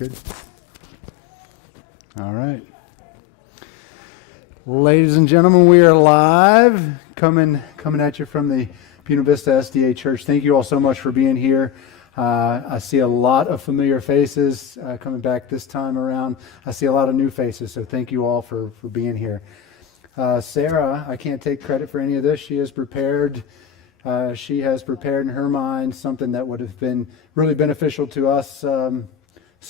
Good. All right. Ladies and gentlemen, we are live, coming at you from the Buena Vista SDA Church. Thank you all so much for being here. I see a lot of familiar faces coming back this time around. I see a lot of new faces, so thank you all for being here. Sara, I can't take credit for any of this. She has prepared in her mind something that would have been really beneficial to us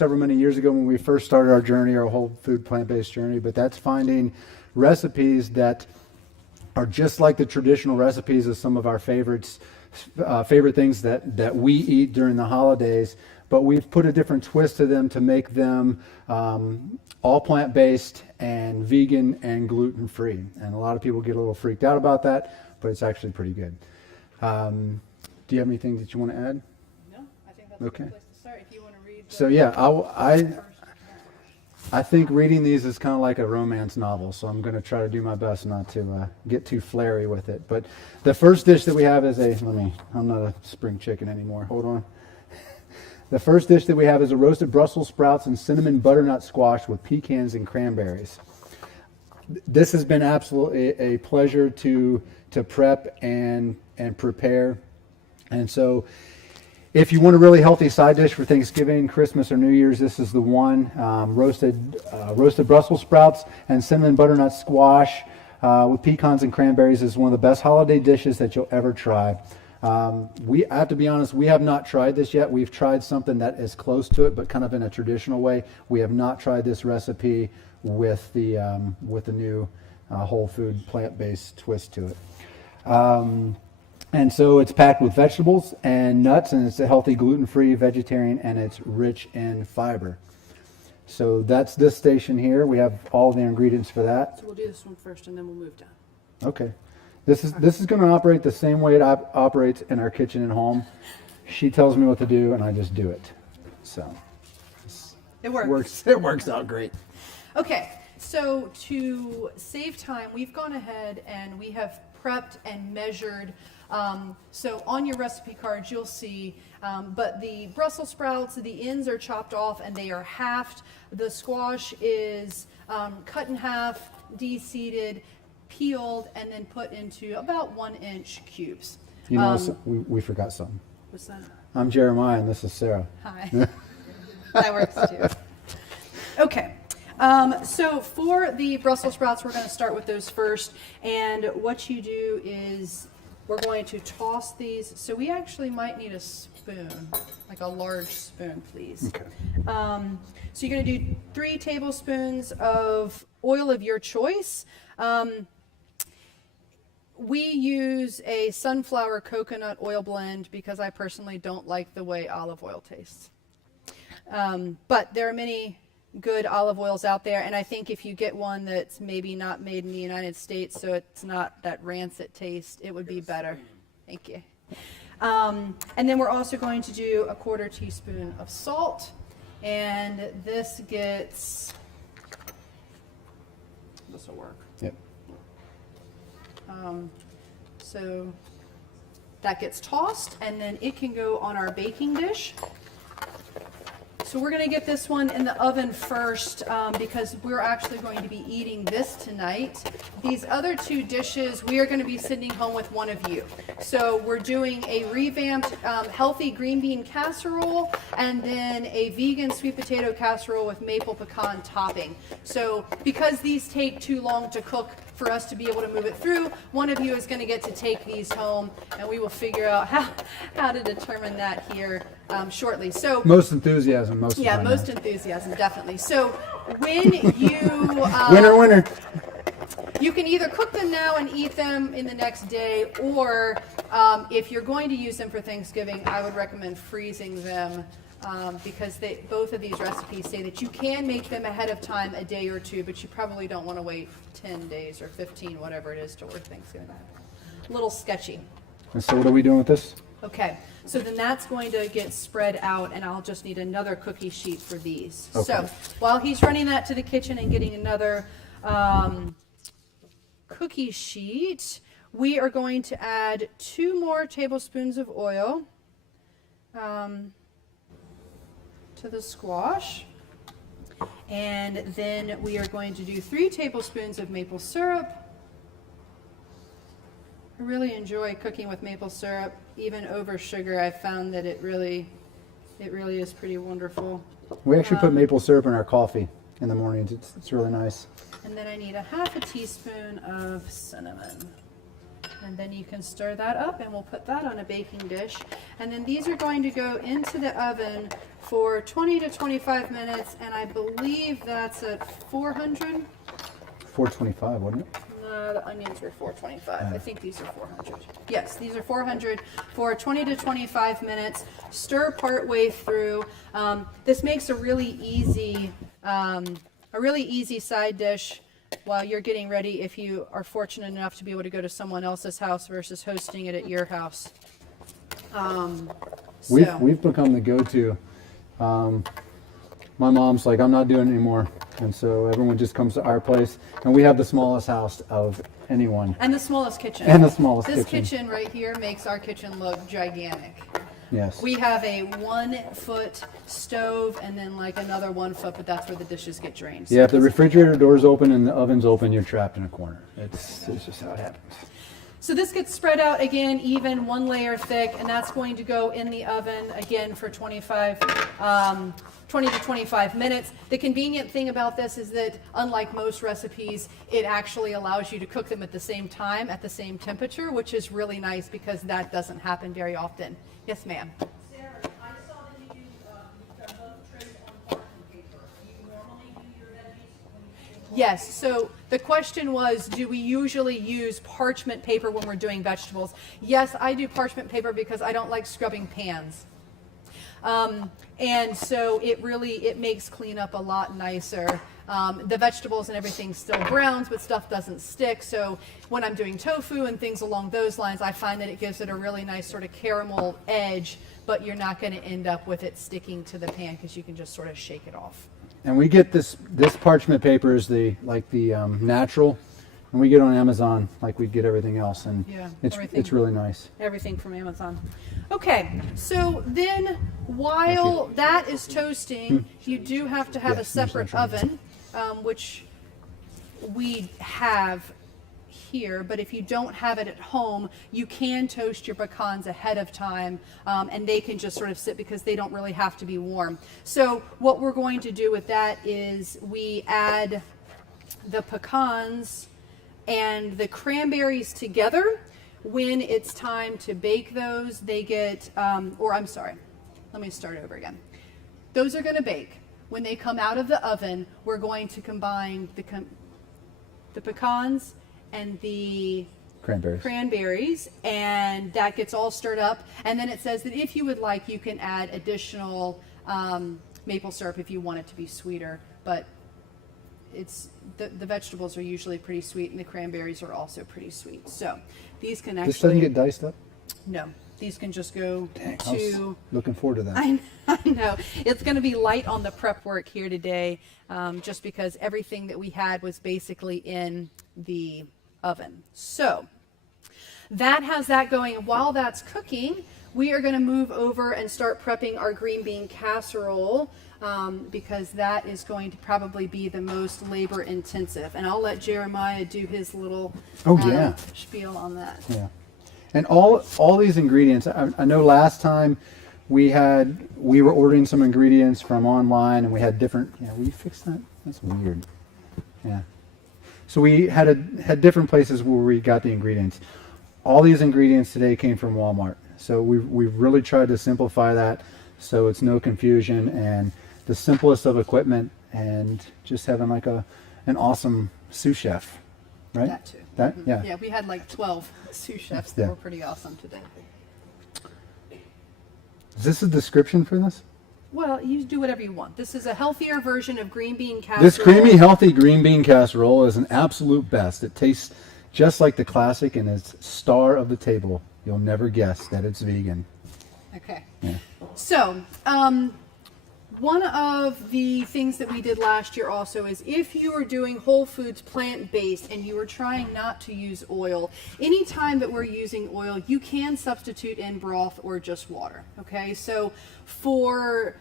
many years ago when we first started our journey, our whole food plant-based journey, but that's finding recipes that are just like the traditional recipes of some of our favorite things that we eat during the holidays, but we've put a different twist to them to make them all plant-based and vegan and gluten-free. And a lot of people get a little freaked out about that, but it's actually pretty good. Do you have anything that you want to add? No, I think that's a good place to start. If you want to read. So yeah, I think reading these is kind of like a romance novel, so I'm going to try to do my best not to get too flary with it. But the first dish that we have is I'm not a spring chicken anymore. Hold on. The first dish that we have is a roasted Brussels sprouts and cinnamon butternut squash with pecans and cranberries. This has been absolutely a pleasure to prep and prepare. And so if you want a really healthy side dish for Thanksgiving, Christmas, or New Year's, this is the one. Roasted Brussels sprouts and cinnamon butternut squash with pecans and cranberries is one of the best holiday dishes that you'll ever try. I have to be honest, we have not tried this yet. We've tried something that is close to it, but kind of in a traditional way. We have not tried this recipe with the new whole food plant-based twist to it. And so it's packed with vegetables and nuts, and it's a healthy gluten-free vegetarian, and it's rich in fiber. So that's this station here. We have all the ingredients for that. So we'll do this one first, and then we'll move down. Okay. This is going to operate the same way it operates in our kitchen at home. She tells me what to do, and I just do it. So it works. It works out great. Okay. So to save time, we've gone ahead and we have prepped and measured. So on your recipe cards, you'll see, but the Brussels sprouts, the ends are chopped off and they are halved. The squash is cut in half, de-seeded, peeled, and then put into about 1-inch cubes. You know, we forgot something. What's that? I'm Jeremiah, and this is Sara. Hi. That works too. Okay. So for the Brussels sprouts, we're going to start with those first. And what you do is we're going to toss these. So we actually might need a spoon, like a large spoon, please. Okay. So you're going to do 3 tablespoons of oil of your choice. We use a sunflower coconut oil blend because I personally don't like the way olive oil tastes. But there are many good olive oils out there, and I think if you get one that's maybe not made in the United States, so it's not that rancid taste, it would be better. Thank you. And then we're also going to do a 1/4 teaspoon of salt, and this will work. Yep. So that gets tossed, and then it can go on our baking dish. So we're going to get this one in the oven first because we're actually going to be eating this tonight. These other 2 dishes, we are going to be sending home with one of you. So we're doing a revamped healthy green bean casserole and then a vegan sweet potato casserole with maple pecan topping. So because these take too long to cook for us to be able to move it through, one of you is going to get to take these home, and we will figure out how to determine that here shortly. So most enthusiasm, most enthusiasm, definitely. So when you winner. You can either cook them now and eat them in the next day, or if you're going to use them for Thanksgiving, I would recommend freezing them because both of these recipes say that you can make them ahead of time a day or 2, but you probably don't want to wait 10 days or 15, whatever it is, to work Thanksgiving. A little sketchy. And so what are we doing with this? Okay, so then that's going to get spread out, and I'll just need another cookie sheet for these. Okay. So while he's running that to the kitchen and getting another cookie sheet, we are going to add 2 more tablespoons of oil to the squash. And then we are going to do 3 tablespoons of maple syrup. I really enjoy cooking with maple syrup, even over sugar. I've found that it really is pretty wonderful. We actually put maple syrup in our coffee in the mornings. It's really nice. And then I need a half a teaspoon of cinnamon. And then you can stir that up, and we'll put that on a baking dish. And then these are going to go into the oven for 20 to 25 minutes, and I believe that's at 400. 425, wasn't it? No, the onions were 425. I think these are 400. Yes, these are 400 for 20 to 25 minutes. Stir part way through. This makes a really easy side dish while you're getting ready, if you are fortunate enough to be able to go to someone else's house versus hosting it at your house. We've become the go-to. My mom's like, I'm not doing it anymore. And so everyone just comes to our place. And we have the smallest house of anyone. And the smallest kitchen. This kitchen right here makes our kitchen look gigantic. Yes. We have a 1-foot stove and then like another 1 foot, but that's where the dishes get drained. So yeah, if the refrigerator door's open and the oven's open, you're trapped in a corner. It's just how it happens. So this gets spread out again, even 1 layer thick, and that's going to go in the oven again for 20 to 25 minutes. The convenient thing about this is that unlike most recipes, it actually allows you to cook them at the same time, at the same temperature, which is really nice because that doesn't happen very often. Yes, ma'am. Sarah, I saw that you've done both trays on parchment paper. Do you normally do your veggies when you Yes, so the question was, do we usually use parchment paper when we're doing vegetables? Yes, I do parchment paper because I don't like scrubbing pans. And so it makes cleanup a lot nicer. The vegetables and everything still browns, but stuff doesn't stick. So when I'm doing tofu and things along those lines, I find that it gives it a really nice sort of caramel edge, but you're not going to end up with it sticking to the pan because you can just sort of shake it off. And we get this parchment paper is the natural, and we get on Amazon like we get everything else, and it's really nice. Everything from Amazon. Okay, so then while that is toasting, you do have to have a separate oven, which we have here, but if you don't have it at home, you can toast your pecans ahead of time, and they can just sort of sit because they don't really have to be warm. So what we're going to do with that is we add the pecans and the cranberries together. When it's time to bake those, they get, let me start over again. Those are going to bake. When they come out of the oven, we're going to combine the pecans and the cranberries, and that gets all stirred up. And then it says that if you would like, you can add additional maple syrup if you want it to be sweeter, but the vegetables are usually pretty sweet, and the cranberries are also pretty sweet. So these can actually... This doesn't get diced up? No. These can just go I was looking forward to that. I know. It's going to be light on the prep work here today, just because everything that we had was basically in the oven. So that has that going. And while that's cooking, we are going to move over and start prepping our green bean casserole, because that is going to probably be the most labor intensive. And I'll let Jeremiah do his little spiel on that. Yeah. And all these ingredients, I know last time we were ordering some ingredients from online, and we had different, will you fix that? That's weird. Yeah. So we had different places where we got the ingredients. All these ingredients today came from Walmart. So we've really tried to simplify that so it's no confusion, and the simplest of equipment, and just having like an awesome sous chef, right? That too. Yeah, we had like 12 sous chefs that were pretty awesome today. Is this a description for this? Well, you do whatever you want. This is a healthier version of green bean casserole. This creamy, healthy green bean casserole is an absolute best. It tastes just like the classic and is star of the table. You'll never guess that it's vegan. Okay. Yeah. So, one of the things that we did last year also is if you are doing whole foods plant-based and you are trying not to use oil, anytime that we're using oil, you can substitute in broth or just water. Okay, so for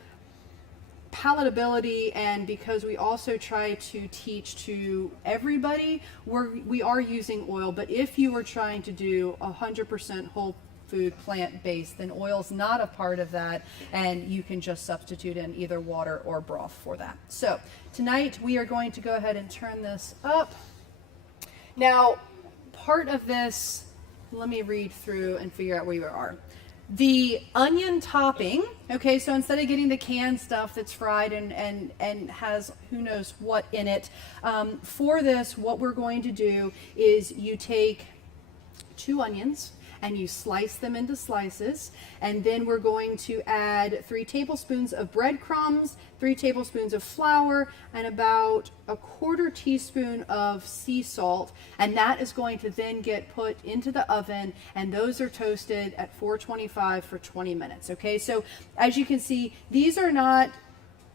palatability, and because we also try to teach to everybody, we are using oil. But if you are trying to do 100% whole food plant-based, then oil's not a part of that, and you can just substitute in either water or broth for that. So tonight we are going to go ahead and turn this up. Now, part of this, let me read through and figure out where you are. The onion topping, okay, so instead of getting the canned stuff that's fried and has who knows what in it, for this, what we're going to do is you take 2 onions and you slice them into slices, and then we're going to add 3 tablespoons of breadcrumbs, 3 tablespoons of flour, and about a 1/4 teaspoon of sea salt, and that is going to then get put into the oven, and those are toasted at 425 for 20 minutes. Okay, so as you can see, these are not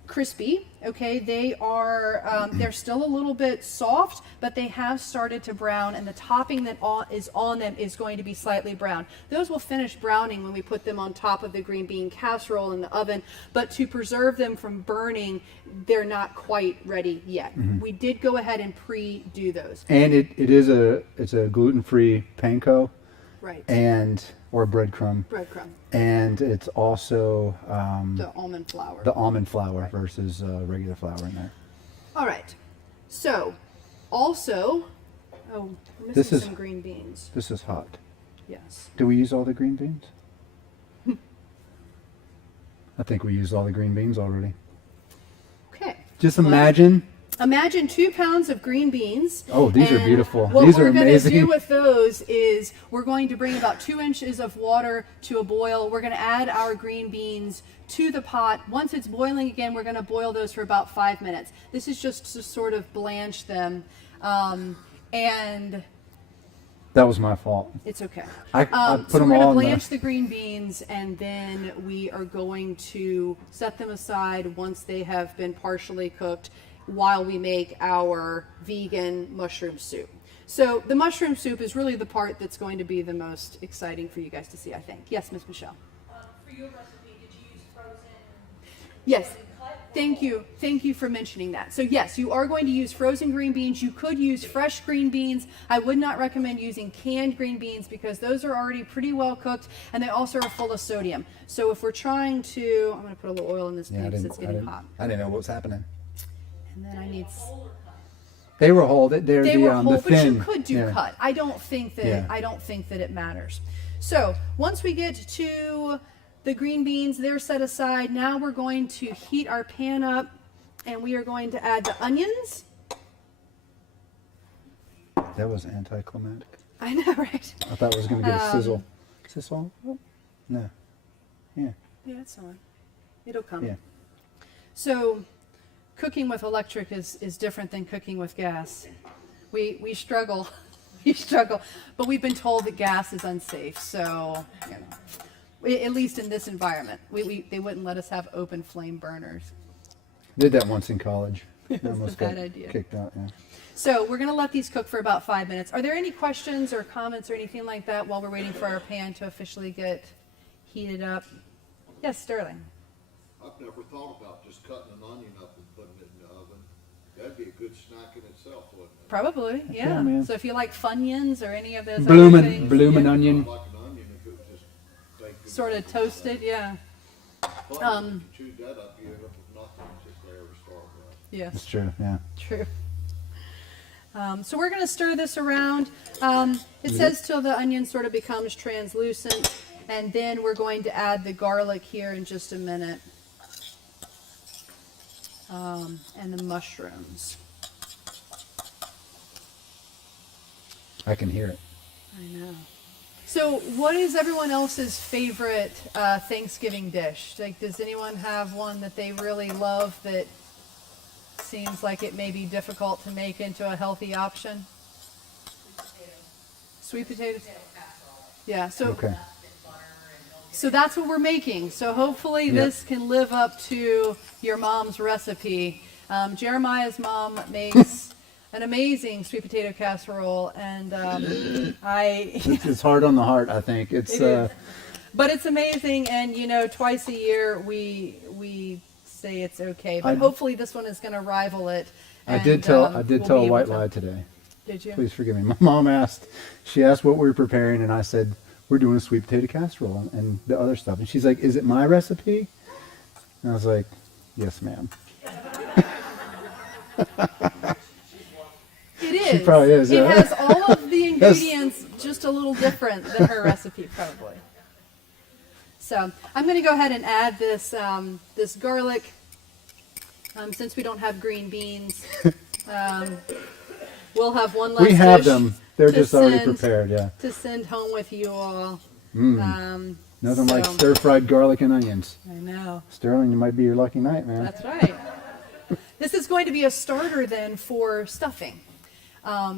crispy, okay, they are they're still a little bit soft, but they have started to brown, and the topping that is on them is going to be slightly brown. Those will finish browning when we put them on top of the green bean casserole in the oven, but to preserve them from burning, they're not quite ready yet. We did go ahead and pre-do those. And it's a gluten-free panko, Right. Or breadcrumb. Breadcrumb. And it's also The almond flour. the almond flour versus regular flour in there. All right. So, also, we're missing This is- some green beans. This is hot. Yes. Do we use all the green beans? I think we used all the green beans already. Okay. Just imagine. Imagine 2 pounds of green beans. Oh, these are and beautiful. What These we're are going to amazing. do with those is we're going to bring about 2 inches of water to a boil. We're going to add our green beans to the pot. Once it's boiling again, we're going to boil those for about 5 minutes. This is just to sort of blanch them, and That was my fault. it's okay. I put So them we're all going to in blanch the green beans, and then we are going to set them aside once they have been partially cooked while we make our vegan mushroom soup. So the mushroom soup is really the part that's going to be the most exciting for you guys to see, I think. Yes, Miss Michelle. For your recipe, did you use frozen? Yes. frozen cut? Thank you. Thank you for mentioning that. So yes, you are going to use frozen green beans. You could use fresh green beans. I would not recommend using canned green beans because those are already pretty well cooked, and they also are full of sodium. So if we're trying to, I'm going to put a little oil in this pan because it's getting hot. I didn't know what was happening. And then I need. They were whole. They're They the, were the whole, but thin. you could do yeah. cut. I don't think that Yeah. it matters. So once we get to the green beans, they're set aside. Now we're going to heat our pan up, and we are going to add the onions. That was anticlimactic. I know, right? I thought it was going to get a sizzle. Is this all? No. Yeah. Yeah, it's on. It'll come. Yeah. So cooking with electric is different than cooking with gas. We struggle. We struggle. But we've been told that gas is unsafe. So, at least in this environment, they wouldn't let us have open flame burners. Did that once in college. It was a Almost bad got idea. kicked out. Yeah. So we're going to let these cook for about 5 minutes. Are there any questions or comments or anything like that while we're waiting for our pan to officially get heated up? Yes, Sterling. I've never thought about just cutting an onion up and putting it in the oven. That'd be a good snack in itself, wouldn't it? Probably, yeah. man. So if you like Funyuns or any of those other Bloomin' things, bloomin' yeah, onion. Like an onion if it was just baked. in sort of the toasted, yeah. But um, if you chew that up, you end up with nothing. It's just there to start with. Yes, That's true. Yeah. true. So we're going to stir this around. It says till the onion sort of becomes translucent, and then we're going to add the garlic here in just a minute, and the mushrooms. I can hear it. I know. So what is everyone else's favorite Thanksgiving dish? Like, does anyone have one that they really love that seems like it may be difficult to make into a healthy option? Sweet potatoes. Yeah. So Okay. so that's what we're making. So hopefully Yep. this can live up to your mom's recipe. Jeremiah's mom makes an amazing sweet potato casserole, and It's hard on the heart. I think it's. It is. But it's amazing, and twice a year we say it's okay. But hopefully this one is going to rival it. I and, did tell we'll a be white able to- lie today. Did you? Please forgive me. My mom asked what we were preparing, and I said, we're doing a sweet potato casserole and the other stuff. And she's like, is it my recipe? And I was like, yes, ma'am. It is. She probably is, It yeah. has all of the ingredients just a little different than her recipe, probably. So I'm going to go ahead and add this this garlic. Since we don't have green beans, we'll have one less We have dish them. They're to just already send- prepared, yeah. to send home with you all. Nothing like so- stir-fried garlic and onions. I know. Sterling, you might be your lucky night, man. That's right. This is going to be a starter then for stuffing.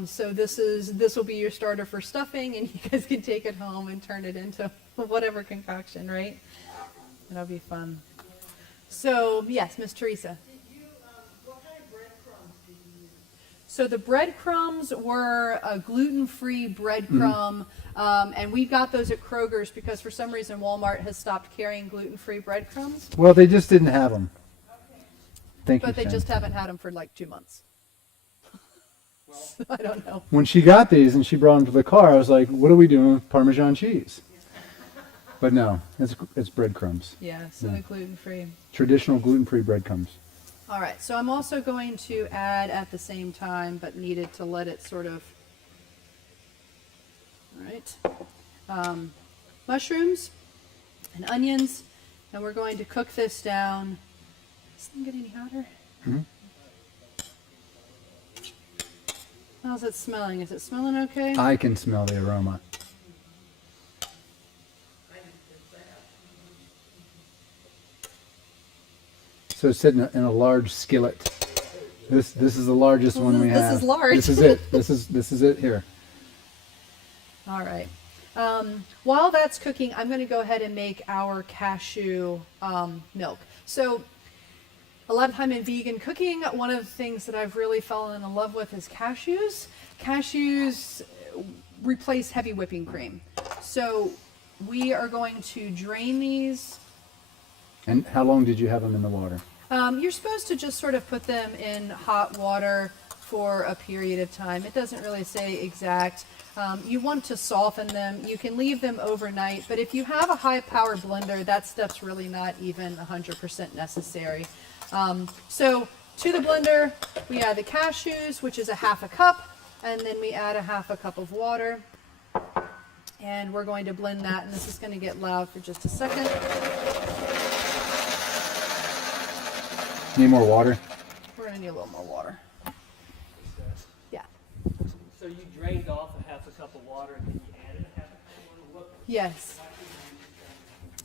So this will be your starter for stuffing, and you guys can take it home and turn it into whatever concoction, right? That'll be fun. So yes, Miss Teresa. What kind of breadcrumbs did you use? So the breadcrumbs were a gluten-free breadcrumb, and we got those at Kroger's because for some reason Walmart has stopped carrying gluten-free breadcrumbs, Well, they just didn't have them. Thank you, but they Sam. just haven't had them for like 2 months. So I don't know. When she got these and she brought them to the car, I was like, what are we doing with Parmesan cheese? But no, it's breadcrumbs. Yeah, so the gluten-free. Traditional gluten-free breadcrumbs. All right, so I'm also going to add at the same time, but needed to let it sort of, all right, mushrooms and onions, and we're going to cook this down. Does it get any hotter? How's it smelling? Is it smelling okay? I can smell the aroma. So it's sitting in a large skillet. This is the largest one we this have. is large. This is it. This is it here. All right. While that's cooking, I'm going to go ahead and make our cashew milk. So a lot of time in vegan cooking, one of the things that I've really fallen in love with is cashews. Cashews replace heavy whipping cream. So we are going to drain these. And how long did you have them in the water? You're supposed to just sort of put them in hot water for a period of time. It doesn't really say exact. You want to soften them. You can leave them overnight, but if you have a high power blender, that stuff's really not even 100% necessary. So to the blender, we add the cashews, which is a half a cup, and then we add a half a cup of water. And we're going to blend that, and this is going to get loud for just a second. Need more water? We're going to need a little more water. Yeah. So you drained off a half a cup of water and then you added a half a cup of water? Yes.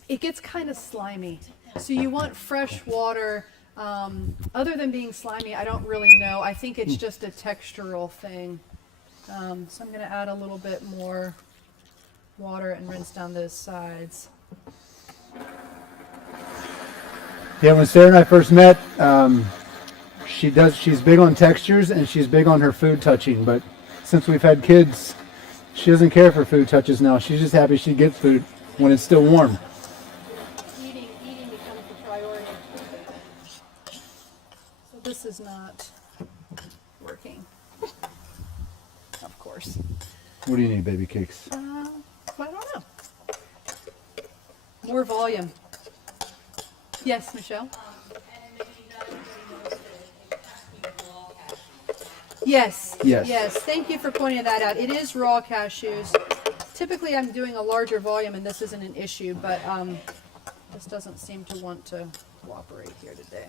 It gets kind of slimy. So you want fresh water. Other than being slimy, I don't really know. I think it's just a textural thing. So I'm going to add a little bit more water and rinse down those sides. Yeah, when Sarah and I first met, she's big on textures and she's big on her food touching, but since we've had kids, she doesn't care for food touches now. She's just happy she gets food when it's still warm. Eating becomes the priority. So this is not working. Of course. What do you need, baby cakes? I don't know. More volume. Yes, Michelle? And maybe not everybody knows that it has to be raw cashew. Yes. Yes. Yes. Thank you for pointing that out. It is raw cashews. Typically, I'm doing a larger volume, and this isn't an issue, but this doesn't seem to want to cooperate here today.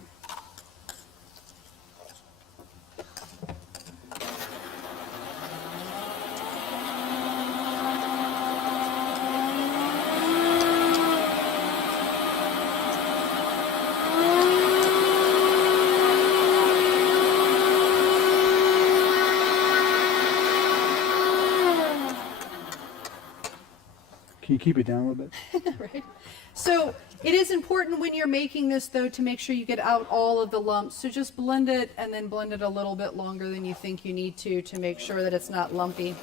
Can you keep it down a little bit? Right? So it is important when you're making this, though, to make sure you get out all of the lumps. So just blend it and then blend it a little bit longer than you think you need to make sure that it's not lumpy.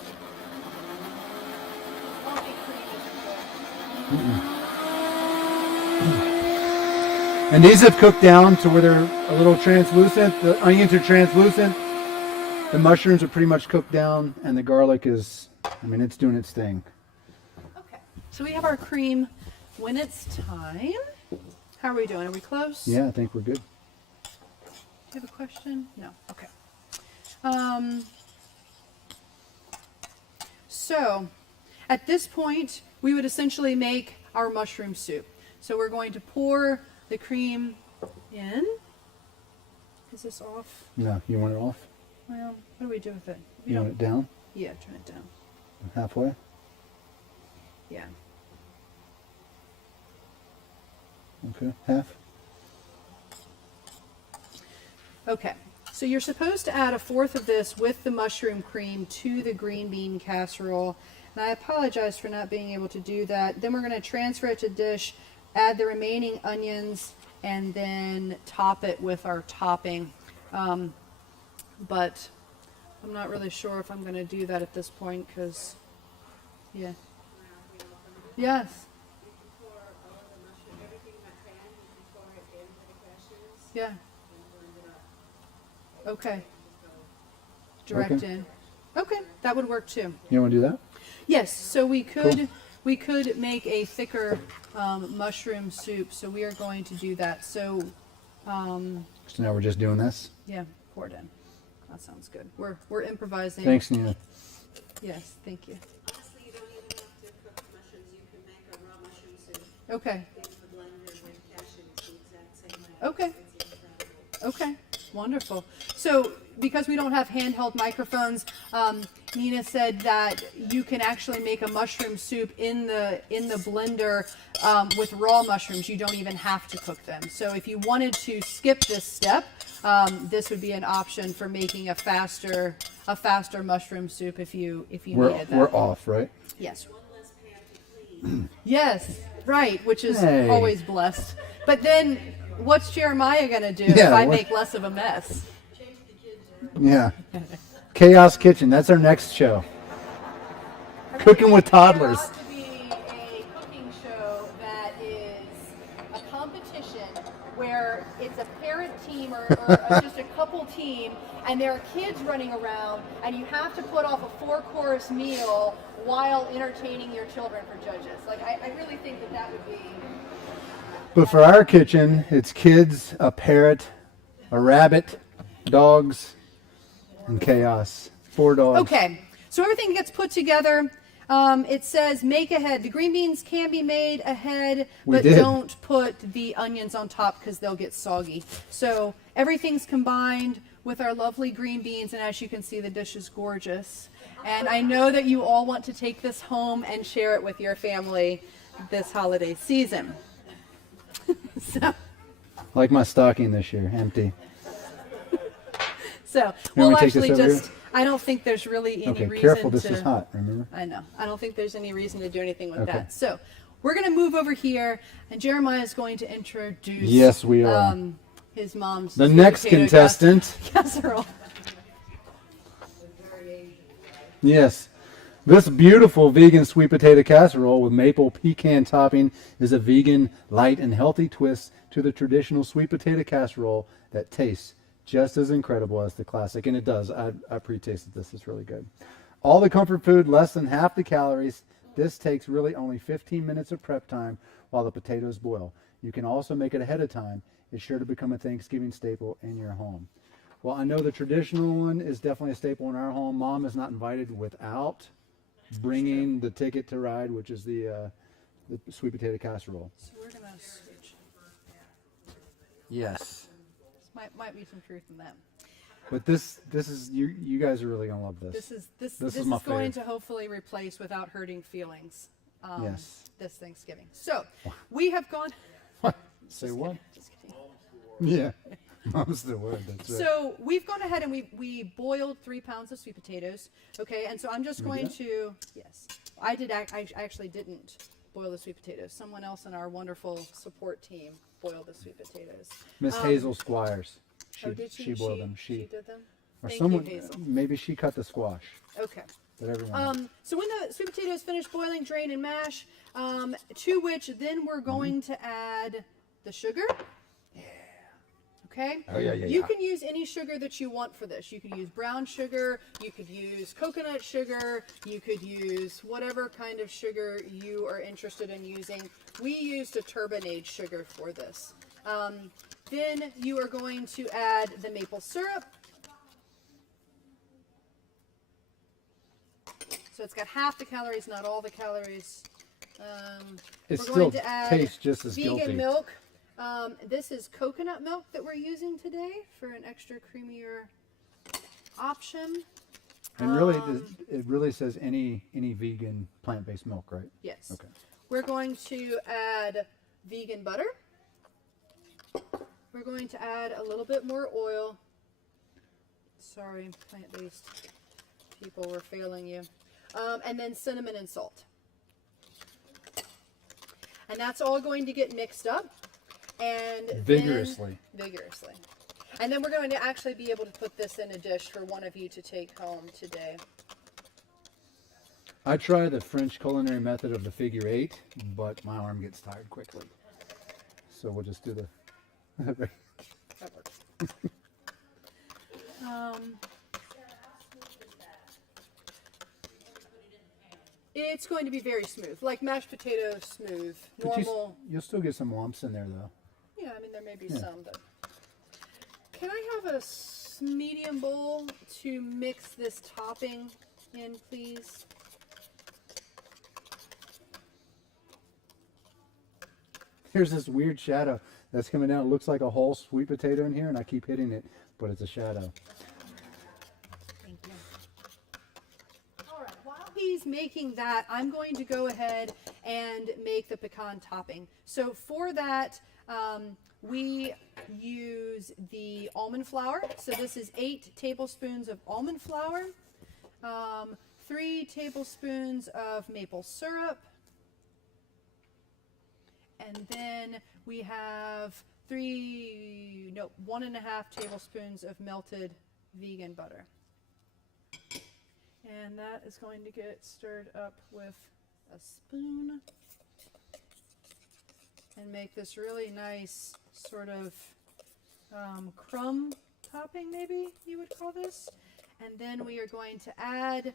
Lumpy cream isn't good. And these have cooked down to where they're a little translucent. The onions are translucent. The mushrooms are pretty much cooked down, and the garlic is, I mean, it's doing its thing. Okay, so we have our cream when it's time. How are we doing? Are we close? Yeah, I think we're good. Do you have a question? No. Okay. So at this point, we would essentially make our mushroom soup. So we're going to pour the cream in. Is this off? No, you want it off? Well, what do we do with it? We You want it down? Yeah, turn it down. Halfway? Yeah. Okay, half? Okay. So you're supposed to add 1/4 of this with the mushroom cream to the green bean casserole. And I apologize for not being able to do that. Then we're going to transfer it to dish, add the remaining onions, and then top it with our topping. But I'm not really sure if I'm going to do that at this point because, yeah. Yes. Yeah. Okay. Direct Okay. in. Okay, that would work too. You want to do that? Yes, so we could Cool. we could make a thicker mushroom soup. So we are going to do that. So So now we're just doing this? yeah, pour it in. That sounds good. We're improvising. Thanks, Nina. Yes, thank you. Honestly, you don't even have to cook the mushrooms. You can make a raw mushroom soup. Okay. In the blender with cashews the exact same way. Okay. It's incredible. Okay, wonderful. So because we don't have handheld microphones, Nina said that you can actually make a mushroom soup in the blender with raw mushrooms. You don't even have to cook them. So if you wanted to skip this step, this would be an option for making a faster mushroom soup if you needed that. We're off, right? Yes. One less pan to clean. Yes, right, which is Hey. always blessed. But then what's Jeremiah going to do if Yeah, I what- make less of a mess? Yeah. Chaos Kitchen, that's our next show. Cooking with toddlers. There ought to be a cooking show that is a competition where it's a parent team or just a couple team, and there are kids running around, and you have to put off a 4-course meal while entertaining your children for judges. Like I really think that would be. But for our kitchen, it's kids, a parrot, a rabbit, dogs, and chaos. 4 dogs. Okay, so everything gets put together. It says make ahead. The green beans can be made ahead, We but did. don't put the onions on top because they'll get soggy. So everything's combined with our lovely green beans, and as you can see, the dish is gorgeous. And I know that you all want to take this home and share it with your family this holiday season. So, Like my stocking this year, empty. so me we'll take this actually over just. here? I don't think there's really any Okay, reason careful, this to. is hot, remember? I know. I don't think there's any reason to do anything with Okay. that. So we're going to move over here, and Jeremiah is going to introduce. Yes, we are. His mom's. The sweet next potato contestant. casserole. Yes. This beautiful vegan sweet potato casserole with maple pecan topping is a vegan, light, and healthy twist to the traditional sweet potato casserole that tastes just as incredible as the classic. And it does. I pre-tasted this. It's really good. All the comfort food, less than half the calories. This takes really only 15 minutes of prep time while the potatoes boil. You can also make it ahead of time. It's sure to become a Thanksgiving staple in your home. Well, I know the traditional one is definitely a staple in our home. Mom is not invited without bringing the ticket to ride, which is the sweet potato casserole. So we're going to switch. Yes. Might be some truth in that. But this is you guys are really gonna love this. This is is my going fave. to hopefully replace without hurting feelings. Yes. This Thanksgiving. So we have gone. Say what? Just kidding. Yeah. Mom's the word. That's right. So we've gone ahead and we boiled 3 pounds of sweet potatoes. Okay, and so I'm just going that? to, yes, I did. I actually didn't boil the sweet potatoes. Someone else in our wonderful support team boiled the sweet potatoes. Miss Hazel Squires. Oh, did she? She boiled them. She did them. Or Thank someone. you, Hazel. Maybe she cut the squash. Okay. But everyone. So when the sweet potatoes finish boiling, drain and mash. To which then we're going to add the sugar Okay? Oh, yeah, yeah, You yeah. can use any sugar that you want for this. You could use brown sugar, you could use coconut sugar, you could use whatever kind of sugar you are interested in using. We used a turbinade sugar for this. Then you are going to add the maple syrup. So it's got half the calories, not all the calories. It We're still going to add tastes just as vegan guilty. milk. This is coconut milk that we're using today for an extra creamier option. And really, it really says any vegan plant-based milk, right? Yes. Okay. We're going to add vegan butter. We're going to add a little bit more oil. Sorry, plant-based people, we're failing you. And then cinnamon and salt. And that's all going to get mixed up. And Vigorously. Vigorously. And then we're going to actually be able to put this in a dish for one of you to take home today. I try the French culinary method of the figure 8, but my arm gets tired quickly. So we'll just do the... That works. It's going to be very smooth, like mashed potato smooth. But Normal. you'll still get some lumps in there, though. Yeah, I mean, there may be some, but. Can I have a medium bowl to mix this topping in, please? Here's this weird shadow that's coming down. It looks like a whole sweet potato in here, and I keep hitting it, but it's a shadow. Thank you. All right, while he's making that, I'm going to go ahead and make the pecan topping. So for that, we use the almond flour. So this is 8 tablespoons of almond flour, 3 tablespoons of maple syrup, and then we have 1.5 tablespoons of melted vegan butter. And that is going to get stirred up with a spoon and make this really nice sort of crumb topping, maybe you would call this. And then we are going to add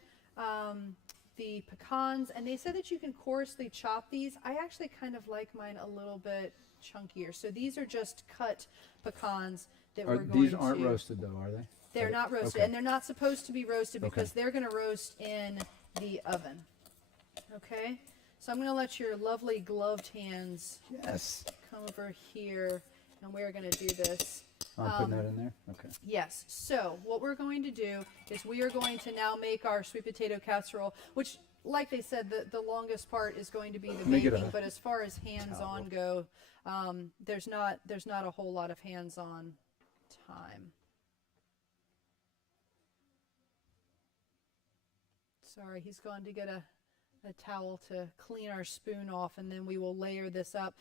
the pecans, and they said that you can coarsely chop these. I actually kind of like mine a little bit chunkier. So these are just cut pecans that we're going to... These aren't roasted, though, are they? They're not roasted, Okay. and they're not supposed to be roasted because Okay. they're going to roast in the oven. Okay? So I'm going to let your lovely gloved hands Yes. come over here, and we're going to do this. I'm putting that in there? Okay. Yes. So what we're going to do is we are going to now make our sweet potato casserole, which, like they said, the longest part is going to be the me get baking. a But as far as hands-on go, there's not a whole lot of hands-on time. Sorry, he's gone to get a towel to clean our spoon off, and then we will layer this up.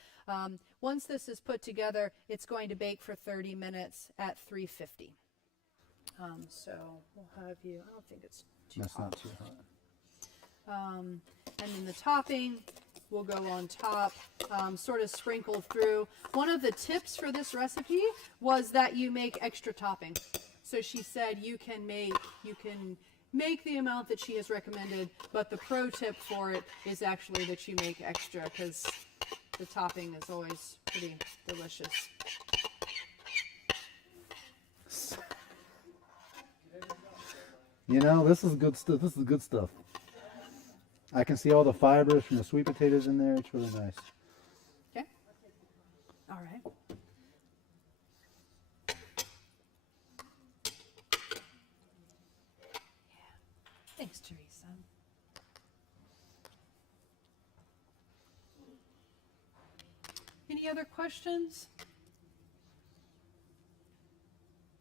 Once this is put together, it's going to bake for 30 minutes at 350. So we'll have you, I don't think it's too That's hot. not too hot. And then the topping will go on top, sort of sprinkled through. One of the tips for this recipe was that you make extra topping. So she said you can make the amount that she has recommended, but the pro tip for it is actually that you make extra because the topping is always pretty delicious. You know, this is good stuff. This is good stuff. I can see all the fibers from the sweet potatoes in there. It's really nice. Okay? All right. Yeah. Thanks, Teresa. Any other questions?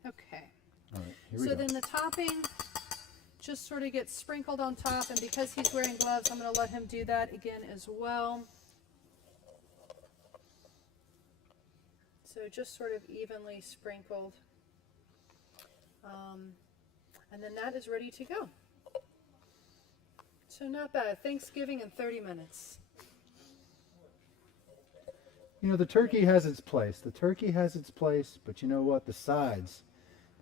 Okay. All right, here we So go. then the topping just sort of gets sprinkled on top, and because he's wearing gloves, I'm going to let him do that again as well. So just sort of evenly sprinkled. And then that is ready to go. So not bad. Thanksgiving in 30 minutes. You know, the turkey has its place. The turkey has its place, but you know what? The sides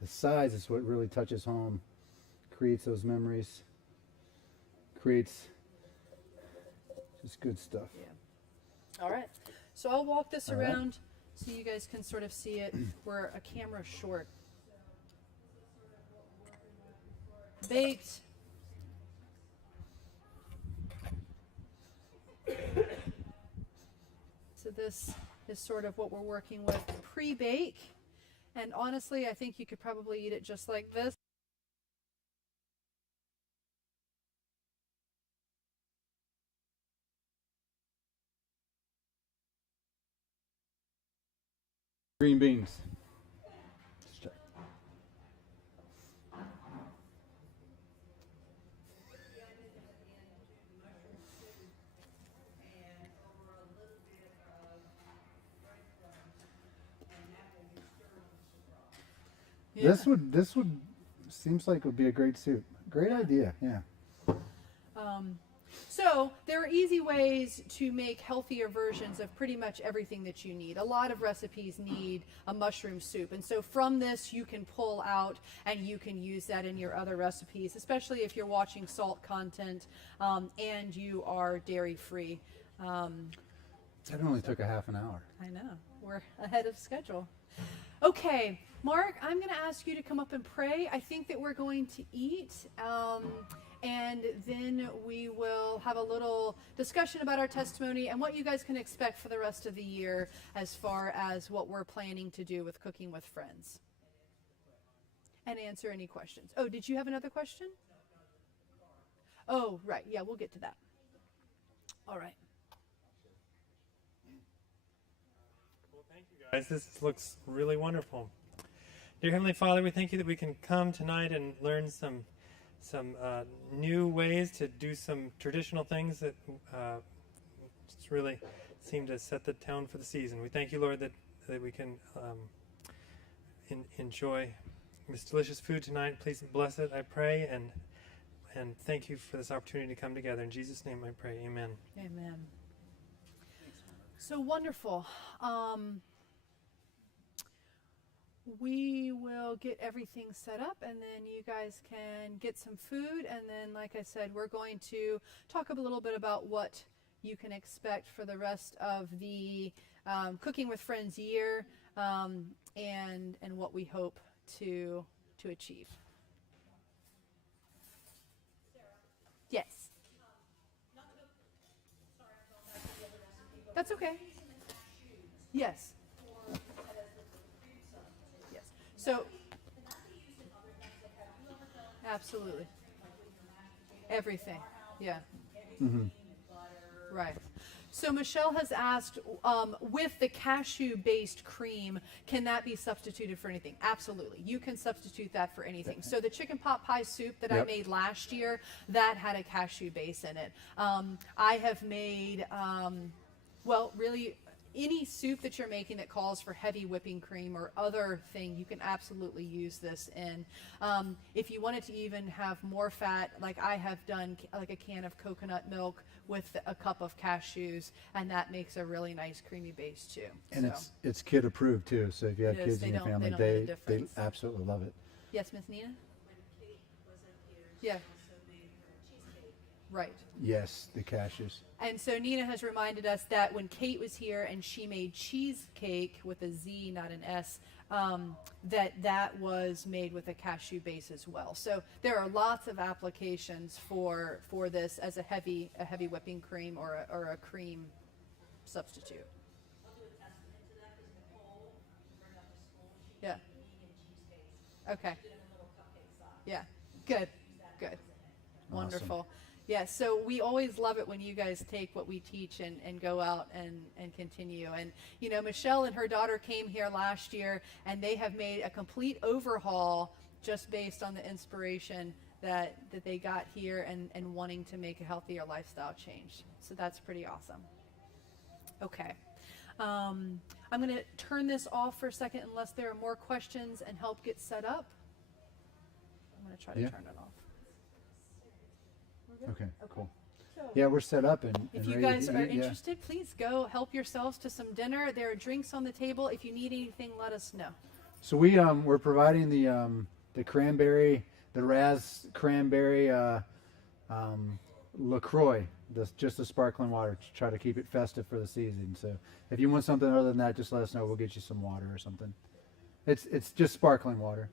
is what really touches home, creates those memories, creates just good stuff. Yeah. All right. So I'll walk this All right. around so you guys can sort of see it. We're a camera short. Baked. So this is sort of what we're working with pre-bake. And honestly, I think you could probably eat it just like this. Green beans. Let's check. Yeah. This would seems like it would be a great soup. Great idea. Yeah. So there are easy ways to make healthier versions of pretty much everything that you need. A lot of recipes need a mushroom soup. And so from this, you can pull out and you can use that in your other recipes, especially if you're watching salt content and you are dairy free. That only took a half an hour. I know, we're ahead of schedule. Okay, Mark, I'm going to ask you to come up and pray. I think that we're going to eat, and then we will have a little discussion about our testimony and what you guys can expect for the rest of the year as far as what we're planning to do with Cooking with Friends. And answer any questions. Oh, did you have another question? Oh, right. Yeah, we'll get to that. All right. Well, thank you guys. This looks really wonderful. Dear Heavenly Father, we thank you that we can come tonight and learn some new ways to do some traditional things that just really seem to set the tone for the season. We thank you, Lord, that we can enjoy this delicious food tonight. Please bless it, I pray, and thank you for this opportunity to come together. In Jesus' name I pray, amen. Amen. So wonderful. We will get everything set up and then you guys can get some food. And then, like I said, we're going to talk a little bit about what you can expect for the rest of the Cooking with Friends year and what we hope to achieve. Yes. That's okay. Yes. Yes. So, absolutely. Everything. Yeah. Right. So Michelle has asked, with the cashew-based cream, can that be substituted for anything? Absolutely. You can substitute that for anything. So the chicken pot pie soup that I made last year, that had a cashew base in it. I have made, well, really, any soup that you're making that calls for heavy whipping cream or other thing, you can absolutely use this in. If you wanted to even have more fat, like I have done, like a can of coconut milk with a cup of cashews, and that makes a really nice creamy base too. And so. it's kid approved too. So if you have It is. kids in They your don't- family, they don't know the they difference. absolutely love it. Yes, Miss Nina? When Kate was up here, she Yeah. also made her cheesecake. Right. Yes, the cashews. And so Nina has reminded us that when Kate was here and she made cheesecake with a Z, not an S, that was made with a cashew base as well. So there are lots of applications for this as a heavy whipping cream or a cream substitute. I'll do a testament to that because Nicole, when we bring up to school, she Yeah. made vegan cheesecakes. Okay. She did a little cupcake size. Yeah. Good. Good. Wonderful. Yeah, so we always love it when you guys take what we teach and go out and continue. And, you know, Michelle and her daughter came here last year, and they have made a complete overhaul just based on the inspiration that they got here and wanting to make a healthier lifestyle change. So that's pretty awesome. Okay. I'm going to turn this off for a second unless there are more questions and help get set up. I'm going to try to turn it off. Okay, cool. Yeah, we're set up and If and you ready to guys are eat, yeah. interested, please go help yourselves to some dinner. There are drinks on the table. If you need anything, let us know. So we're providing the cranberry, the ras cranberry LaCroix, just the sparkling water to try to keep it festive for the season. So if you want something other than that, just let us know. We'll get you some water or something. It's just sparkling water.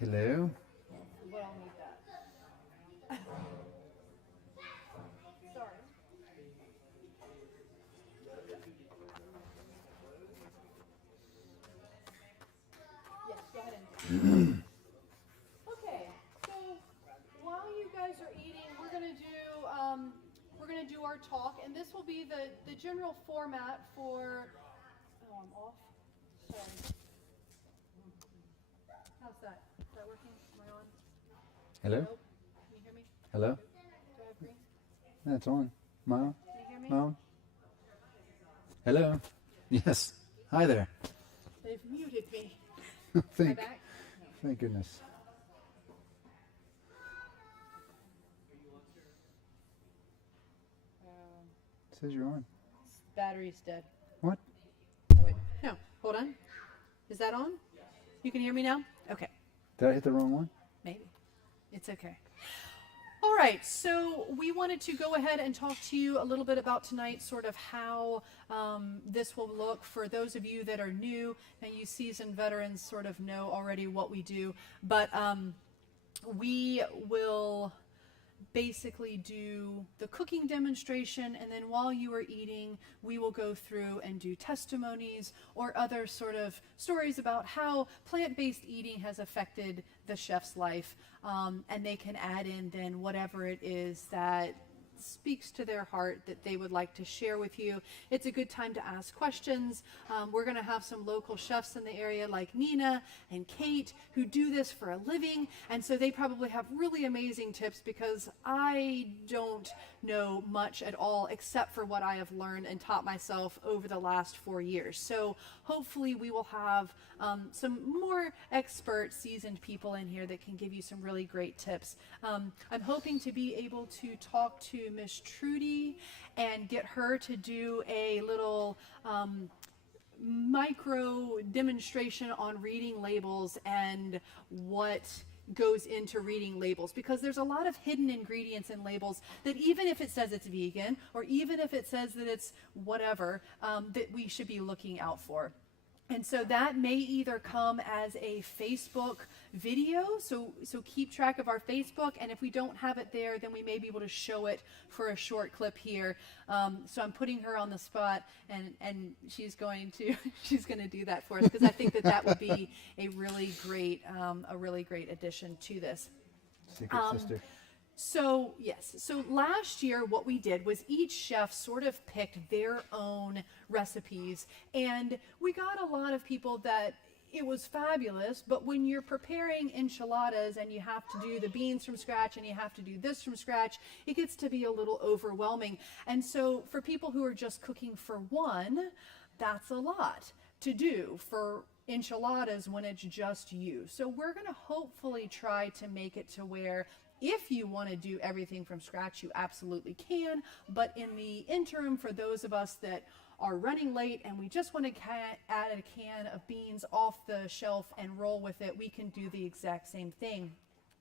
Hello. But I'll need that. Sorry. Yes, go ahead and. Okay, so while you guys are eating, we're gonna do our talk, and this will be the general format for. Oh, I'm off. Sorry. How's that? Is that working? Am I on? Hello. Nope. Can you hear me? Hello. Do I have green? That's on. Am I on? Can you hear me? Am I on? Hello. Yes. Hi there. They've muted me. Am I thank, back? thank goodness. It says you're on. Battery's dead. What? Oh, wait. No, hold on. Is that on? You can hear me now? Okay, Did I hit the wrong one? maybe. It's okay. All right, so we wanted to go ahead and talk to you a little bit about tonight, sort of how this will look for those of you that are new, and you seasoned veterans sort of know already what we do, but we will basically do the cooking demonstration, and then while you are eating, we will go through and do testimonies or other sort of stories about how plant-based eating has affected the chef's life, and they can add in then whatever it is that speaks to their heart that they would like to share with you. It's a good time to ask questions. We're going to have some local chefs in the area like Nina and Kate who do this for a living, and so they probably have really amazing tips because I don't know much at all except for what I have learned and taught myself over the last 4 years. So hopefully we will have some more expert seasoned people in here that can give you some really great tips. I'm hoping to be able to talk to Miss Trudy and get her to do a little micro demonstration on reading labels and what goes into reading labels, because there's a lot of hidden ingredients in labels that even if it says it's vegan or even if it says that it's whatever, that we should be looking out for. And so that may either come as a Facebook video, so keep track of our Facebook, and if we don't have it there, then we may be able to show it for a short clip here. So I'm putting her on the spot, and she's going to do that for us, because I think that would be a really great addition to this. Secret sister. So yes, so last year what we did was each chef sort of picked their own recipes, and we got a lot of people that it was fabulous, but when you're preparing enchiladas and you have to do the beans from scratch and you have to do this from scratch, it gets to be a little overwhelming. And so for people who are just cooking for one, that's a lot to do for enchiladas when it's just you. So we're going to hopefully try to make it to where if you want to do everything from scratch, you absolutely can. But in the interim, for those of us that are running late and we just want to add a can of beans off the shelf and roll with it, we can do the exact same thing.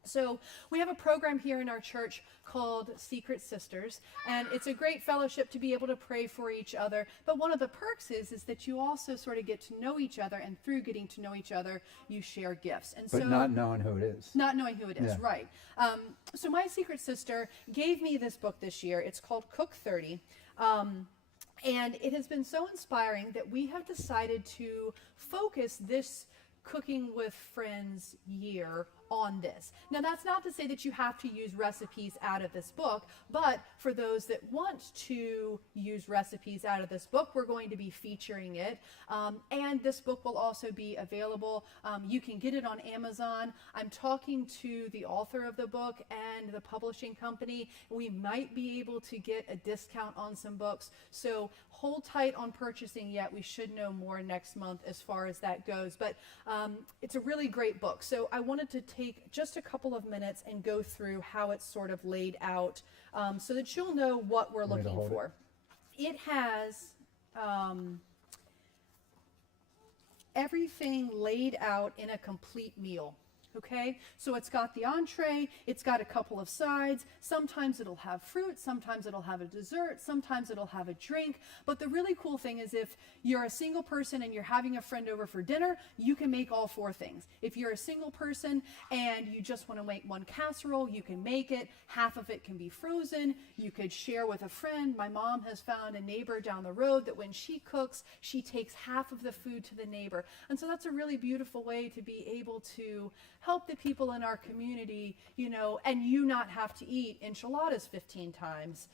So we have a program here in our church called Secret Sisters, and it's a great fellowship to be able to pray for each other. But one of the perks is that you also sort of get to know each other, and through getting to know each other, you share gifts. And But so, not knowing who it is. not knowing who it is, Yeah. right. So my secret sister gave me this book this year. It's called Cook 30. And it has been so inspiring that we have decided to focus this Cooking with Friends year on this. Now, that's not to say that you have to use recipes out of this book, but for those that want to use recipes out of this book, we're going to be featuring it. And this book will also be available. You can get it on Amazon. I'm talking to the author of the book and the publishing company. We might be able to get a discount on some books. So hold tight on purchasing yet. We should know more next month as far as that goes. But it's a really great book. So I wanted to take just a couple of minutes and go through how it's sort of laid out so that you'll know what we're Want me to looking hold for. It has everything laid out in a complete meal. Okay, so it's got the entree, it's got a couple of sides, sometimes it'll have fruit, sometimes it'll have a dessert, sometimes it'll have a drink. But the really cool thing is if you're a single person and you're having a friend over for dinner, you can make all 4 things. If you're a single person and you just want to make one casserole, you can make it. Half of it can be frozen. You could share with a friend. My mom has found a neighbor down the road that when she cooks, she takes half of the food to the neighbor. And so that's a really beautiful way to be able to help the people in our community, you know, and you not have to eat enchiladas 15 times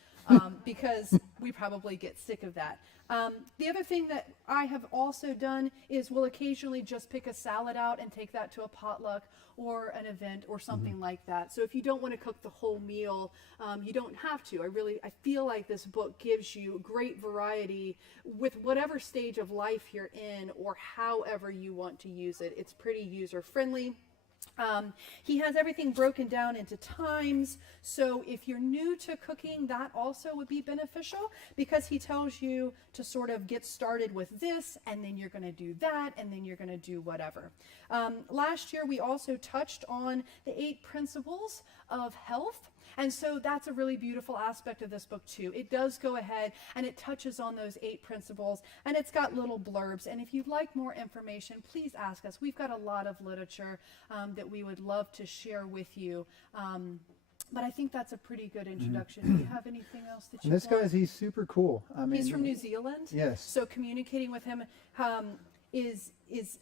because we probably get sick of that. The other thing that I have also done is we'll occasionally just pick a salad out and take that to a potluck or an event or something like that. So if you don't want to cook the whole meal, you don't have to. I feel like this book gives you great variety with whatever stage of life you're in or however you want to use it. It's pretty user friendly. He has everything broken down into times, so if you're new to cooking, that also would be beneficial because he tells you to sort of get started with this, and then you're going to do that, and then you're going to do whatever. Last year, we also touched on the 8 principles of health. And so that's a really beautiful aspect of this book too. It does go ahead and it touches on those 8 principles, and it's got little blurbs. And if you'd like more information, please ask us. We've got a lot of literature that we would love to share with you. But I think that's a pretty good introduction. Do you have anything else that you And this want? he's super cool. I mean, He's from New Zealand. Yes. So communicating with him is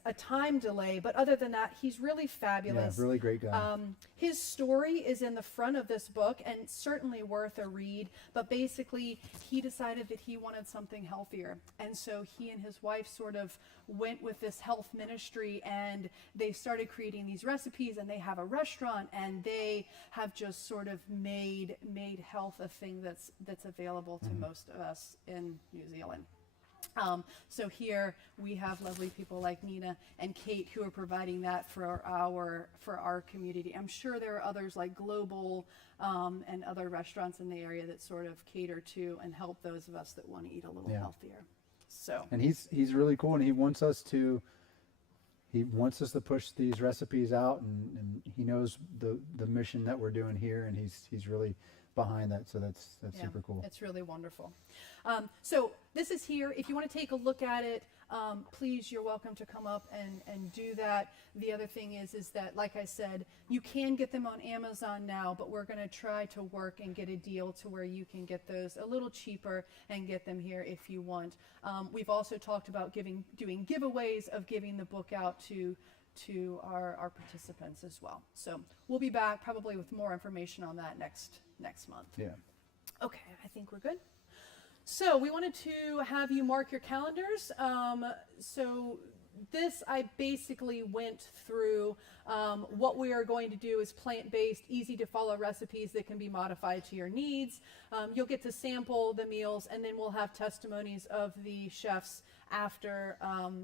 a time delay, but other than that, he's really fabulous. Yeah, really great guy. His story is in the front of this book and certainly worth a read, but basically he decided that he wanted something healthier. And so he and his wife sort of went with this health ministry, and they started creating these recipes, and they have a restaurant, and they have just sort of made health a thing that's available to most of us in New Zealand. So here we have lovely people like Nina and Kate who are providing that for our community. I'm sure there are others like Global and other restaurants in the area that sort of cater to and help those of us that want to eat a little healthier. So And he's really cool, and he wants us to push these recipes out, and he knows the mission that we're doing here, and he's really behind that, so that's super cool. It's really wonderful. So this is here. If you want to take a look at it, please, you're welcome to come up and do that. The other thing is that, like I said, you can get them on Amazon now, but we're going to try to work and get a deal to where you can get those a little cheaper and get them here if you want. We've also talked about doing giveaways of giving the book out to our participants as well. So we'll be back probably with more information on that next month. Yeah. Okay, I think we're good. So we wanted to have you mark your calendars. So this, I basically went through what we are going to do is plant-based, easy to follow recipes that can be modified to your needs. You'll get to sample the meals, and then we'll have testimonies of the chefs after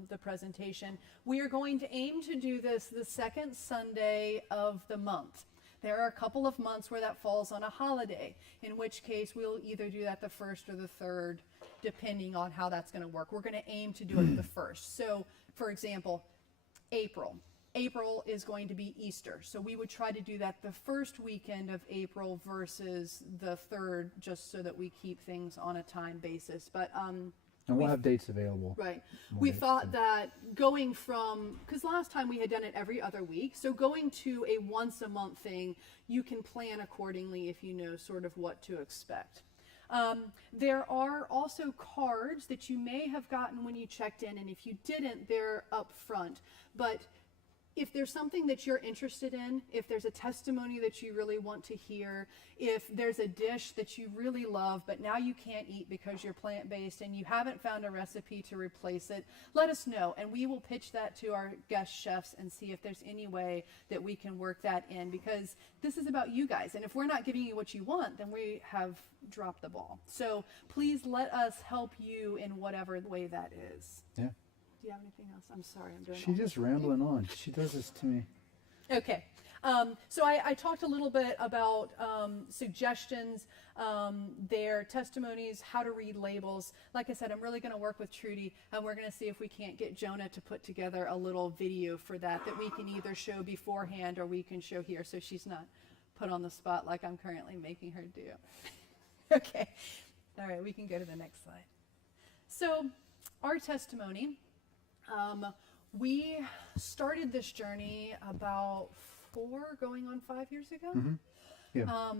the presentation. We are going to aim to do this the second Sunday of the month. There are a couple of months where that falls on a holiday, in which case we'll either do that the first or the third, depending on how that's going to work. We're going to aim to do it the first. So, for example, April is going to be Easter. So we would try to do that the first weekend of April versus the third, just so that we keep things on a time basis. But And we'll have dates available. right. More We dates, thought so. that going from, because last time we had done it every other week, so going to a once a month thing, you can plan accordingly if you know sort of what to expect. There are also cards that you may have gotten when you checked in, and if you didn't, they're up front. But if there's something that you're interested in, if there's a testimony that you really want to hear, if there's a dish that you really love, but now you can't eat because you're plant-based and you haven't found a recipe to replace it, let us know, and we will pitch that to our guest chefs and see if there's any way that we can work that in, because this is about you guys, and if we're not giving you what you want, then we have dropped the ball. So please let us help you in whatever way that is. Yeah. Do you have anything else? I'm sorry, I'm doing She's just rambling on. She does this to me. Okay. So I talked a little bit about suggestions, their testimonies, how to read labels. Like I said, I'm really going to work with Trudy, and we're going to see if we can't get Jonah to put together a little video for that we can either show beforehand or we can show here, so she's not put on the spot like I'm currently making her do. Okay. All right, we can go to the next slide. So our testimony, we started this journey about 4 going on 5 years ago. Yeah.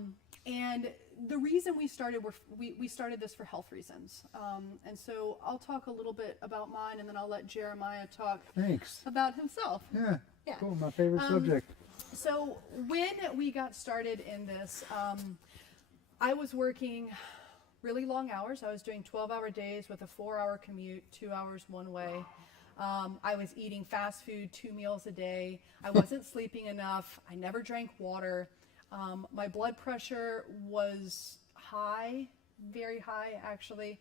And the reason we started, we started this for health reasons. And so I'll talk a little bit about mine, and then I'll let Jeremiah talk Thanks. about himself. Yeah. Yeah. Cool. My favorite subject. So when we got started in this, I was working really long hours. I was doing 12-hour days with a 4-hour commute, 2 hours one way. I was eating fast food 2 meals a day. I wasn't sleeping enough. I never drank water. My blood pressure was high, very high actually.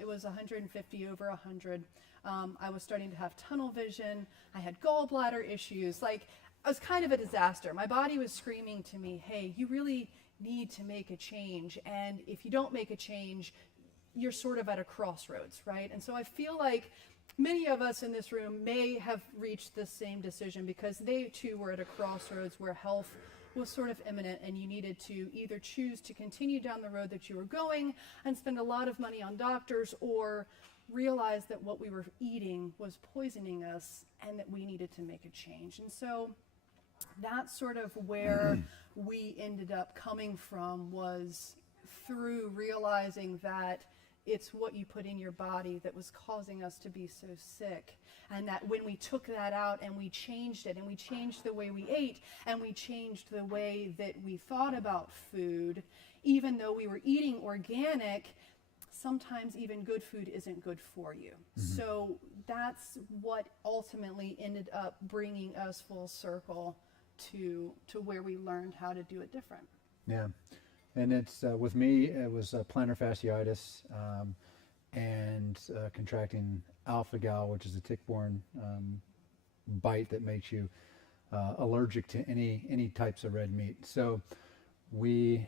It was 150 over 100. I was starting to have tunnel vision. I had gallbladder issues. Like, I was kind of a disaster. My body was screaming to me, hey, you really need to make a change. And if you don't make a change, you're sort of at a crossroads, right? And so I feel like many of us in this room may have reached the same decision because they too were at a crossroads where health was sort of imminent and you needed to either choose to continue down the road that you were going and spend a lot of money on doctors, or realize that what we were eating was poisoning us and that we needed to make a change. And so that's sort of where we ended up coming from, was through realizing that it's what you put in your body that was causing us to be so sick. And that when we took that out and we changed it, and we changed the way we ate, and we changed the way that we thought about food, even though we were eating organic, sometimes even good food isn't good for you. So that's what ultimately ended up bringing us full circle to where we learned how to do it different. Yeah. And it's with me, it was plantar fasciitis and contracting alpha-gal, which is a tick-borne bite that makes you allergic to any types of red meat. So we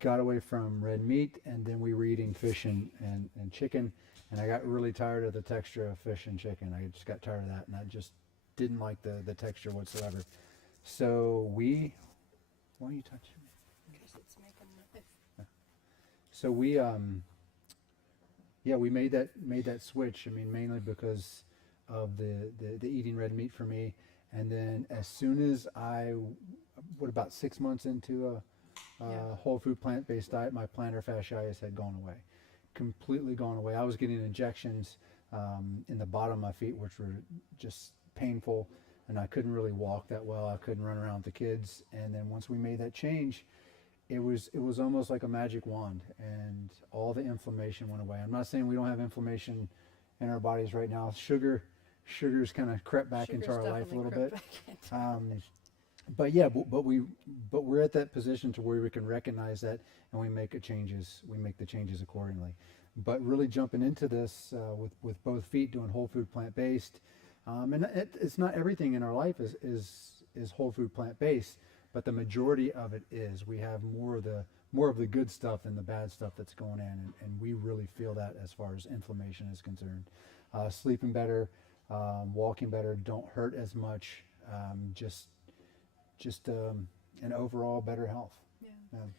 got away from red meat, and then we were eating fish and chicken, and I got really tired of the texture of fish and chicken. I just got tired of that, and I just didn't like the texture whatsoever. So why are you touching me? So we made that switch. I mean, mainly because of the eating red meat for me. And then as soon as about 6 months into a whole food plant-based diet, my plantar fasciitis had gone away, completely gone away. I was getting injections in the bottom of my feet, which were just painful, and I couldn't really walk that well. I couldn't run around with the kids. And then once we made that change, it was almost like a magic wand, and all the inflammation went away. I'm not saying we don't have inflammation in our bodies right now. Sugar's kind of crept back into our life a little bit. But we're at that position to where we can recognize that, and we make the changes accordingly. But really jumping into this with both feet, doing whole food plant-based, and it's not everything in our life is whole food plant-based. But the majority of it is. We have more of the good stuff than the bad stuff that's going in, and we really feel that as far as inflammation is concerned. Sleeping better, walking better, don't hurt as much, just an overall better health. Yeah.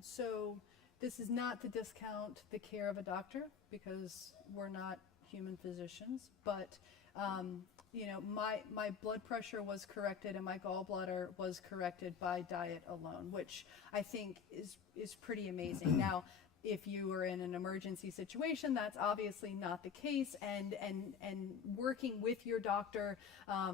So this is not to discount the care of a doctor, because we're not human physicians, but my blood pressure was corrected and my gallbladder was corrected by diet alone, which I think is pretty amazing. Now, if you are in an emergency situation, that's obviously not the case, and working with your doctor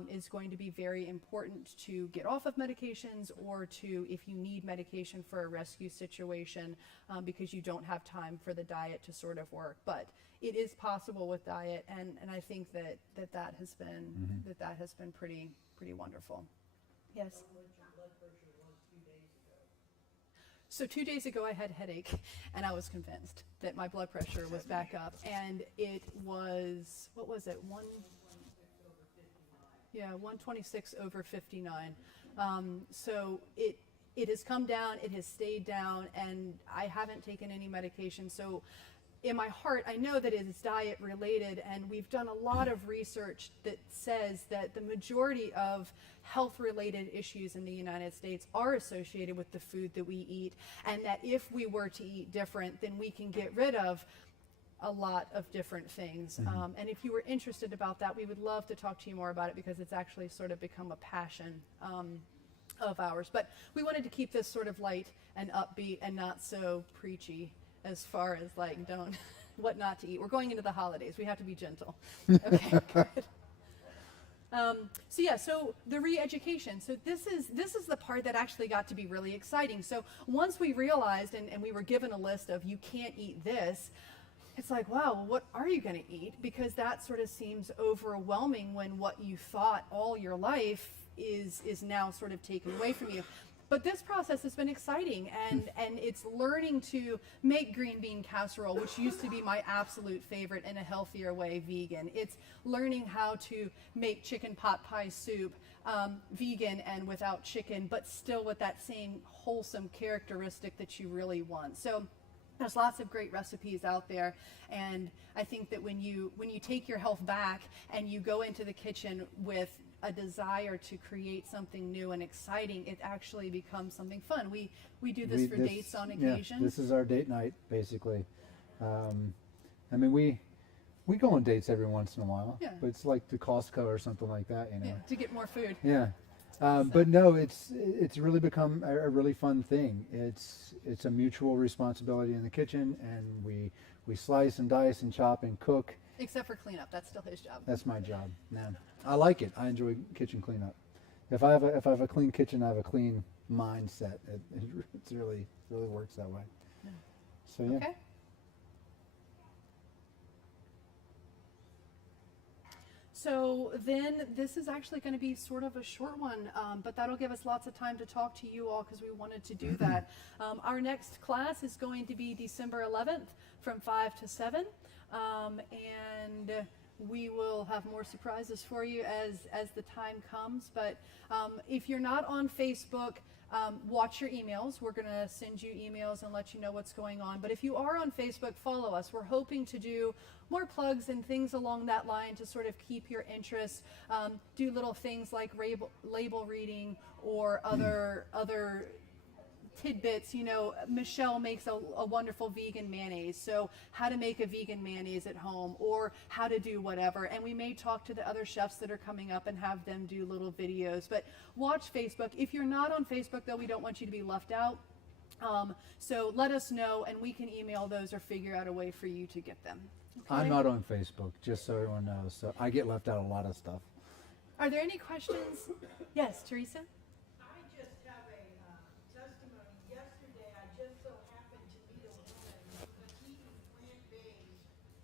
is going to be very important to get off of medications, or to, if you need medication for a rescue situation, because you don't have time for the diet to sort of work. But it is possible with diet, and I think that has been that has been pretty wonderful. Yes. So 2 days ago I had a headache, and I was convinced that my blood pressure was back up, and it was, what was it, 126 over 59. So it has come down, it has stayed down, and I haven't taken any medication. So in my heart, I know that it is diet related, and we've done a lot of research that says that the majority of health related issues in the United States are associated with the food that we eat, and that if we were to eat different, then we can get rid of a lot of different things. And if you were interested about that, we would love to talk to you more about it, because it's actually sort of become a passion of ours. But we wanted to keep this sort of light and upbeat and not so preachy as far as like what not to eat. We're going into the holidays. We have to be gentle. Okay, good. So the re-education. So this is the part that actually got to be really exciting. So once we realized and we were given a list of you can't eat this, it's like, wow, well, what are you going to eat? Because that sort of seems overwhelming when what you thought all your life is now sort of taken away from you. But this process has been exciting, and it's learning to make green bean casserole, which used to be my absolute favorite in a healthier way, vegan. It's learning how to make chicken pot pie soup, vegan and without chicken, but still with that same wholesome characteristic that you really want. So there's lots of great recipes out there, and I think that when you take your health back and you go into the kitchen with a desire to create something new and exciting, it actually becomes something fun. We do this for dates on occasion. Yeah, this is our date night, basically. I mean, we go on dates every once in a while, Yeah. but it's like to Costco or something like that, you know. Yeah, to get more food. Yeah. But no, it's really become a really fun thing. It's a mutual responsibility in the kitchen, and we slice and dice and chop and cook. Except for cleanup, that's still his job. That's my job. Yeah. I like it. I enjoy kitchen cleanup. If I have a clean kitchen, I have a clean mindset. It really works that way. Yeah. So yeah. Okay. So then this is actually going to be sort of a short one, but that'll give us lots of time to talk to you all because we wanted to do that. Our next class is going to be December 11th from 5 to 7, and we will have more surprises for you as the time comes. But if you're not on Facebook, watch your emails. We're going to send you emails and let you know what's going on. But if you are on Facebook, follow us. We're hoping to do more plugs and things along that line to sort of keep your interest. Do little things like label reading or other tidbits. You know, Michelle makes a wonderful vegan mayonnaise, so how to make a vegan mayonnaise at home, or how to do whatever. And we may talk to the other chefs that are coming up and have them do little videos. But watch Facebook. If you're not on Facebook, though, we don't want you to be left out. So let us know, and we can email those or figure out a way for you to get them. Okay? I'm not on Facebook, just so everyone knows. So I get left out a lot of stuff. Are there any questions? Yes, Teresa? I just have a testimony. Yesterday, I just so happened to meet a woman who's eaten plant-based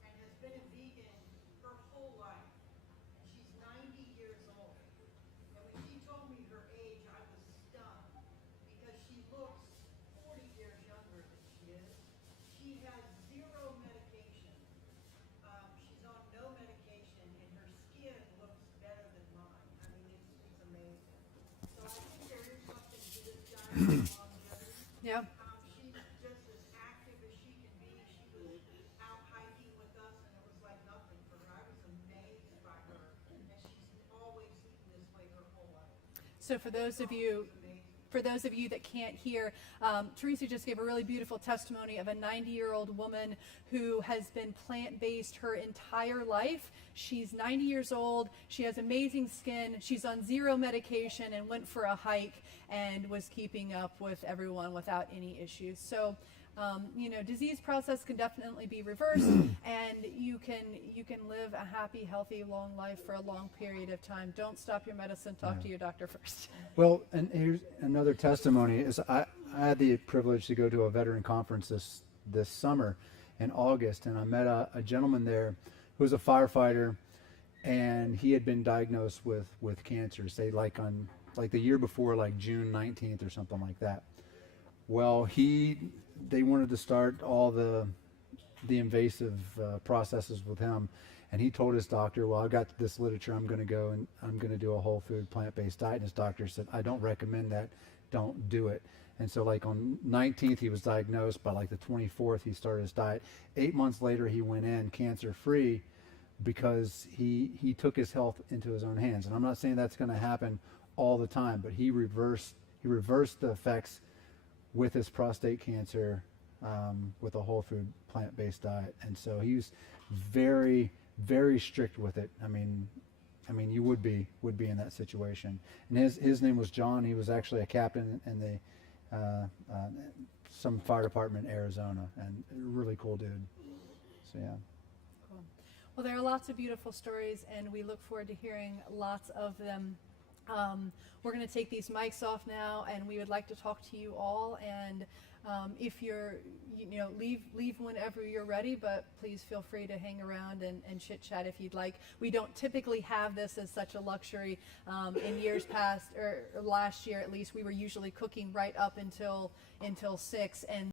and has been a vegan her whole life. And she's 90 years old. And when she told me her age, I was stunned because she looks 40 years younger than she is. She has zero medication. She's on no medication, and her skin looks better than mine. I mean, it's amazing. So I think there is something to this diet of longevity. Yeah. She's just as active as she can be. She was out hiking with us, and it was like nothing for her. I was amazed by her, and she's always eaten this way her whole life. So for those of you that can't hear, Teresa just gave a really beautiful testimony of a 90-year-old woman who has been plant-based her entire life. She's 90 years old. She has amazing skin. She's on zero medication and went for a hike and was keeping up with everyone without any issues. So, disease process can definitely be reversed, and you can live a happy, healthy, long life for a long period of time. Don't stop your medicine. Talk to your doctor first. Well, and here's another testimony. Is I had the privilege to go to a veteran conference this summer in August, and I met a gentleman there who was a firefighter, and he had been diagnosed with cancer, say like the year before, like June 19th or something like that. Well, they wanted to start all the invasive processes with him, And he told his doctor, well, I've got this literature, I'm going to go and I'm going to do a whole food, plant-based diet. And his doctor said, I don't recommend that. Don't do it. And so like on 19th, he was diagnosed. By like the 24th, he started his diet. 8 months later, he went in cancer-free because he took his health into his own hands. And I'm not saying that's going to happen all the time, but he reversed the effects with his prostate cancer with a whole food plant-based diet. And so he was very, very strict with it. I mean, you would be in that situation. And his name was John. He was actually a captain in the some fire department in Arizona, and a really cool dude. So yeah. Cool. Well, there are lots of beautiful stories, and we look forward to hearing lots of them. We're going to take these mics off now, and we would like to talk to you all. And if you're, leave whenever you're ready, but please feel free to hang around and chit chat if you'd like. We don't typically have this as such a luxury. In years past, or last year at least, we were usually cooking right up until 6, and